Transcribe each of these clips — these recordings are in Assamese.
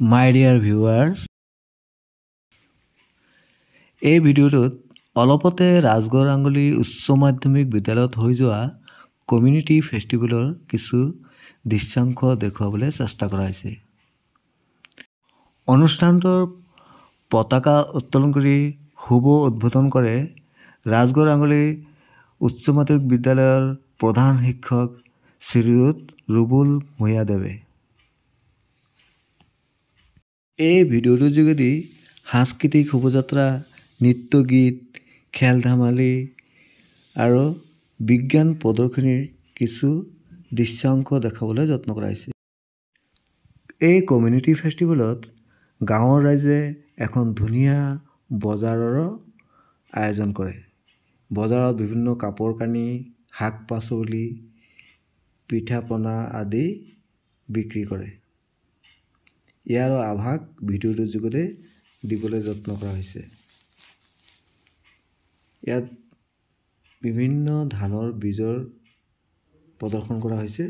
My dear viewers, এই ভিডিওটোত অলপতে ৰাজগড় আংগুলি উচ্চ মাধ্যমিক বিদ্যালয়ত হৈ যোৱা কমিউনিটি ফেষ্টিভেলৰ কিছু দৃশ্যাংশ দেখুৱাবলৈ চেষ্টা কৰা হৈছে। অনুষ্ঠানটোৰ পতাকা উত্তোলন কৰি শুভ উদ্বোধন কৰে ৰাজগড় আংগুলি উচ্চ মাধ্যমিক বিদ্যালয়ৰ প্ৰধান শিক্ষক শ্ৰীযুত ৰুবুল ভূঞাদেৱে। এই ভিডিঅ'টোৰ যোগেদি সাংস্কৃতিক শোভাযাত্ৰা, নৃত্য গীত, খেল ধেমালি আৰু বিজ্ঞান প্ৰদৰ্শনীৰ কিছু দৃশ্যাংশ দেখাবলৈ যত্ন কৰা হৈছে। এই কমিউনিটি ফেষ্টিভেলত গাঁৱৰ ৰাইজে এখন ধুনীয়া বজাৰৰ আয়োজন কৰে। বজাৰত বিভিন্ন কাপোৰ কানি, শাক পাচলি, পিঠা পনা আদি বিক্ৰী কৰে। ইয়াৰ আভাস ভিডিঅ'টোৰ যোগেদি দিবলৈ যত্ন কৰা হৈছে। ইয়াত বিভিন্ন ধানৰ বীজৰ প্ৰদৰ্শন কৰা হৈছে।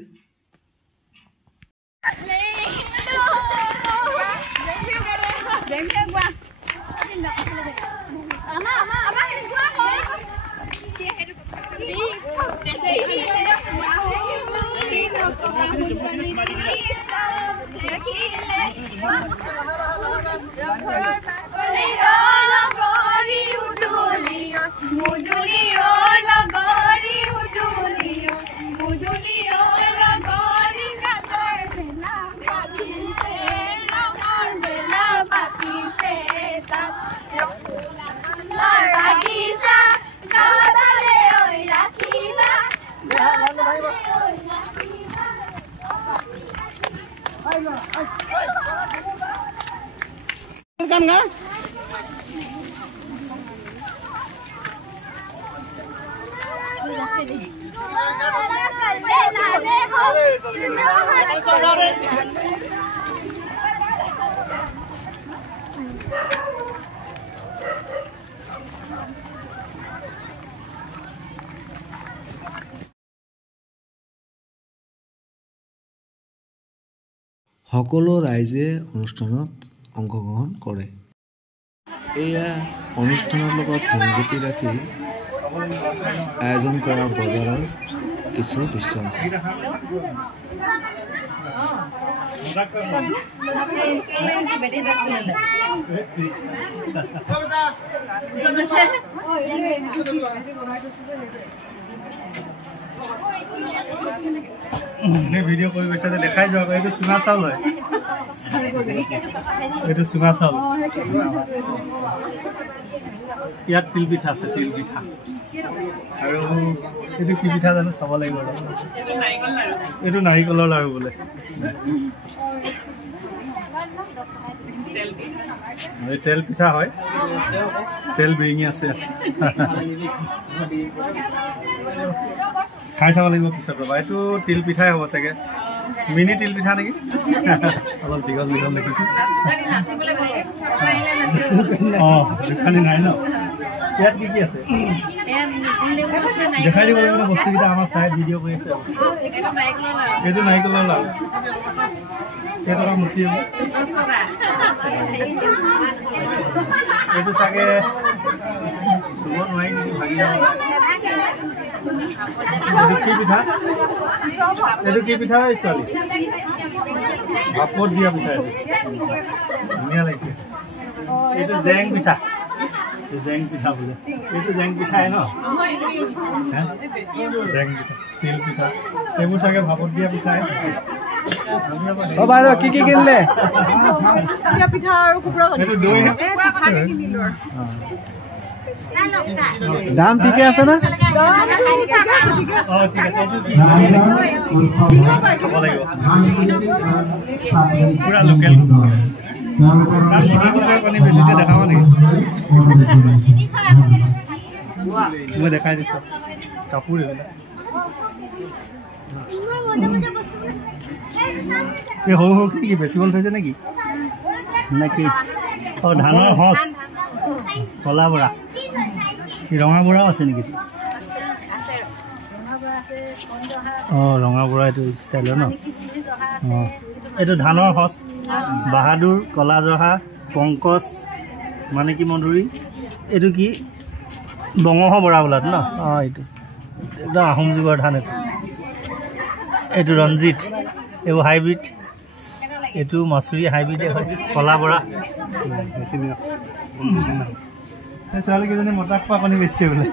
সকলো ৰাইজে অনুষ্ঠানত অংশগ্ৰহণ কৰে। এয়া অনুষ্ঠানৰ লগত সংগতি ৰাখি আয়োজন কৰা বজাৰৰ কিছু দৃশ্যাংশ। ভিডিঅ' কৰি গৈছে দেখাই যাওক। এইটো চুঙা চাউল হয়, এইটো চুঙা চাউল। ইয়াত তিল পিঠা আছে, তিল পিঠা। আৰু এইটো কি পিঠা জানো চাব লাগিব। এইটো নাৰিকলৰ লাৰু বোলে। এই তেল পিঠা হয়, তেল বিৰিঙি আছে। খাই চাব লাগিব পিছত ৰ'বা। এইটো তিল পিঠাই হ'ব চাগে, মিনি তিল পিঠা নেকি? অলপ দীঘল দীঘল দেখিছোঁ। অঁ, দোকানী নাই ন? ইয়াত কি কি আছে দেখাই দিব লাগিব বস্তুকেইটা। আমাৰ চাই ভিডিঅ' কৰি আছে। এইটো নাৰিকলৰ লাৰু, কেইটকা মুঠি হ'ব? এইটো চাগে ধুব নোৱাৰি নেকি, ভাগি যাব। এইটো কি পিঠা? এইটো কি পিঠা হয় ছোৱালী? ভাপত দিয়া পিঠা। এইটো ধুনীয়া লাগিছে। এইটো জেং পিঠা, জেং পিঠা বোলে। এইটো জেং পিঠাই ন? জেং পিঠা, তিল পিঠা, এইবোৰ চাগে ভাপত দিয়া পিঠাই। অ বাইদেউ কি কি কিনিলে? পিঠা আৰু কুকুৰা। এইটো দৈ দাম ঠিকে আছে না? পুৰা লোকেল। পানী বেছিছে দেখাব নেকি? মই দেখাই দিছো কাপোৰ। এই সৰু সৰু কি বেছিবল থৈছে নেকি? নেকি? অঁ, ধানৰ সঁচ, কলা বৰা, ৰঙা বৰাও আছে নেকি? অঁ, ৰঙা বৰা এইটো ষ্টাইলৰ ন? অঁ, এইটো ধানৰ সঁচ। বাহাদুৰ কলাজহা পংকজ মানিকী মধুৰী এইটো কি বঙহ বৰা বোলাত ন এইটো একদম আহোম যুগৰ ধান এইটো ৰঞ্জিত এইবোৰ হাইব্ৰিড এইটো মাছুৰী হাইব্ৰিড কলা বৰা ছোৱালীকেইজনী মতা খোৱা কণী বেছি বোলে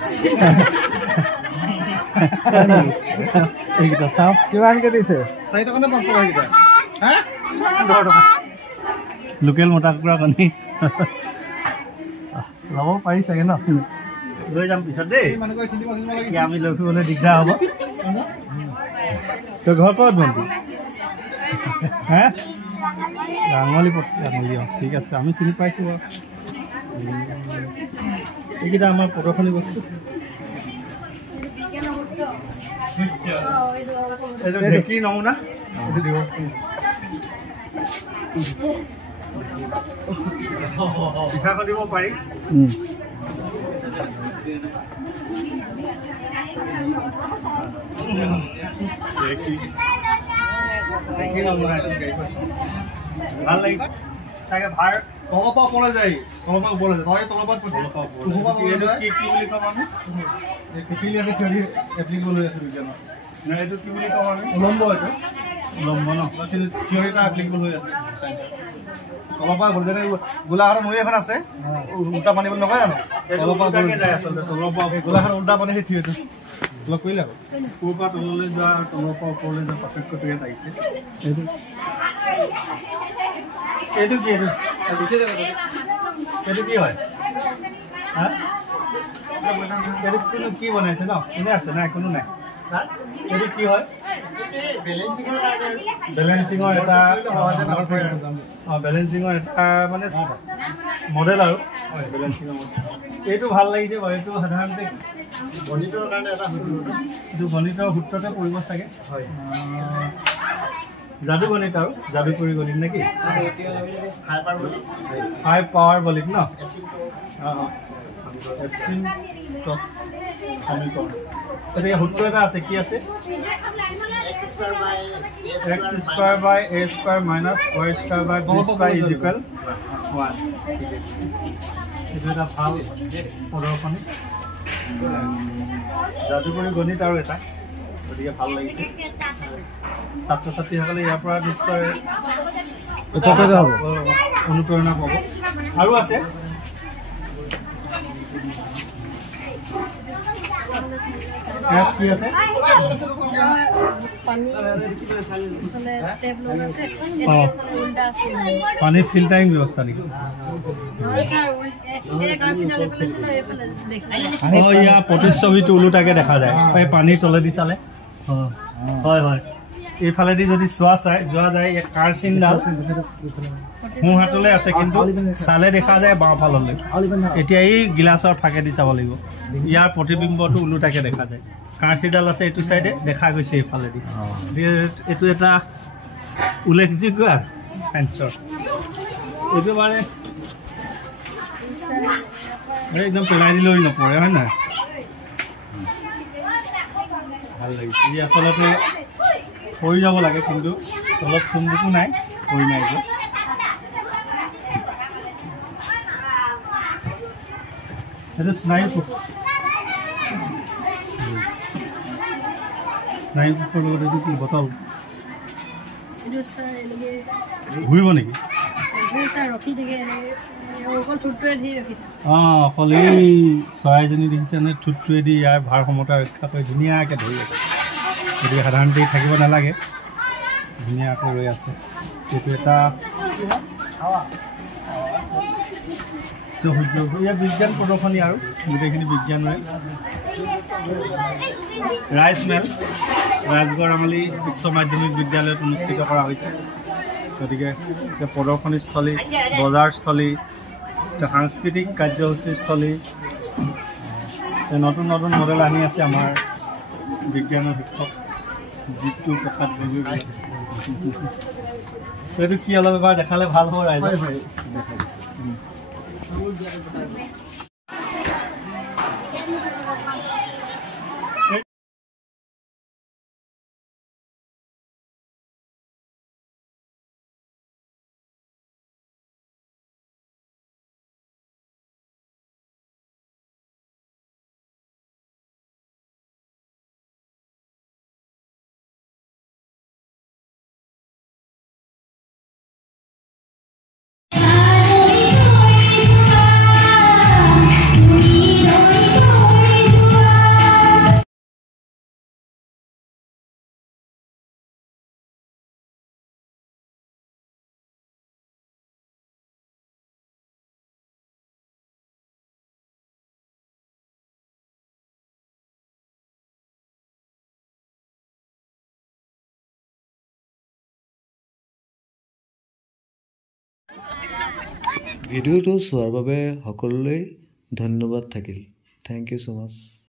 এইকেইটা চাওঁ কিমানকৈ দিছে 4 টকা নে 5 টকা এইকেইটা 10 টকা লোকেল মতা কুকুৰা কণী ল'ব পাৰি চাগে ন লৈ যাম পিছত দেই আমি লৈ ফুৰিবলৈ দিগদাৰ হ'ব তই ঘৰ ক'ত বন্ধু হে ৰাঙলী ৰাঙলী ঠিক আছে আমি চিনি পাইছোঁ বাৰু এইকেইটা আমাৰ প্ৰদৰ্শনী বস্তু এইটো ঢেঁকী নমুনা এইটো দিব পিঠাখন দিব পাৰি ভাল লাগিছে চাগে ভাৰ তলৰ পৰা ওপৰলৈ যায় তলৰ পৰা ওপৰলৈ যায় তলৰ পৰা কি বুলি ক'ম আমি পিপিলিয়াতে থিয়ৰি এপ্লিকেবল হৈ আছে বিজ্ঞানৰ এইটো কি বুলি ক'ম আমি উলম্ব এইটো উলম্ব ন থিয়ৰি এটা এপ্লিকেবল হৈ আছে তলৰ পৰা যেনে গোলাঘাটৰ নৈ এখন আছে উল্টা পানী বুলি নকয় জানো তলৰ পৰা যায় আচলতে তলৰ পৰা গোলাঘাটৰ উল্টা পানী সেই থিয়ৰিটো লগ কৰিলে আকৌ ক'ৰ পৰা তললৈ যোৱা তলৰ পৰা ওপৰলৈ যোৱা পাৰ্থক্যটো ইয়াত আহিছে এইটো কি এইটো কি হয় এইটো কোনো কি বনাইছে ন কোনে আছে নাই কোনো নাই এইটো কি হয় বেলেঞ্চিঙৰ এটা বেলেঞ্চিঙৰ এটা মানে মডেল আৰু বেলেঞ্চিঙৰ এইটো ভাল লাগিছে বাৰু এইটো সাধাৰণতে গণিতৰ কাৰণে এটা এইটো গণিতৰ সূত্ৰতে পৰিব চাগে হয় যাদু গণিত আৰু যাদুকৰী গণিত নেকি 5 পাৱাৰ বলিত ন সমীকৰণ গতিকে সূত্ৰ এটা আছে কি আছে x square by a square minus y square by b square is equal 1 এইটো এটা ভাল প্ৰদৰ্শনী যাদুকৰী গণিত আৰু এটা গতিকে ভাল লাগিছে ছাত্ৰ ছাত্ৰীসকলে ইয়াৰ পৰা নিশ্চয় অনুপ্ৰেৰণা পাব আৰু আছে কি আছে পানী ফিল্টাৰিং ব্যৱস্থা নেকি ইয়াৰ প্ৰতিচ্ছবিটো ওলোটাকে দেখা যায় এই পানীৰ তলেদি চালে হয় হয় এইফালেদি যদি যোৱা যায় কাৰচিনডাল মোৰ হাতলৈ আছে কিন্তু চালে দেখা যায় বাওঁফাললৈ এতিয়া এই গিলাচৰ ফাঁকেদি চাব লাগিব ইয়াৰ প্ৰতিবিম্বটো ওলোটাকে দেখা যায় কাৰচিনডাল আছে এইটো চাইডে দেখা গৈছে এইফালেদি এইটো এটা উল্লেখযোগ্য আৰু চাইন্সৰ এইটো মানে একদম পেলাই দিলেও নপৰে হয় নহয় ভাল লাগিছে ই আচলতে পৰি যাব লাগে কিন্তু তলত চুম্বুকো নাই পৰি নাই যে এইটো স্নায়ু কোষ কোষৰ লগত এইটো কি বটল ঘূৰিব নেকি অকল এই চৰাইজনী দেখিছেনে ঠোঁটটোৱেদি ইয়াৰ ভাৰসমতা ৰক্ষা কৰি ধুনীয়াকৈ ধৰি আছে গতিকে সাধাৰণতে থাকিব নালাগে ধুনীয়াকৈ ৰৈ আছে এইটো এটা ইয়াৰ বিজ্ঞান প্ৰদৰ্শনী আৰু গোটেইখিনি বিজ্ঞানৰে ৰাইচ মেল ৰাজগড় আমলি উচ্চ মাধ্যমিক বিদ্যালয়ত অনুষ্ঠিত কৰা হৈছে গতিকে প্ৰদৰ্শনীস্থলী বজাৰস্থলী সাংস্কৃতিক কাৰ্যসূচীস্থলী নতুন নতুন মডেল আনি আছে আমাৰ বিজ্ঞানৰ শিক্ষক জিতু প্ৰসাদ গগৈ এইটো কি অলপ এবাৰ দেখালে ভাল হ'ব ৰাইজক ভিডিঅ'টো চোৱাৰ বাবে সকলোলৈ ধন্যবাদ থাকিল। Thank you so' much.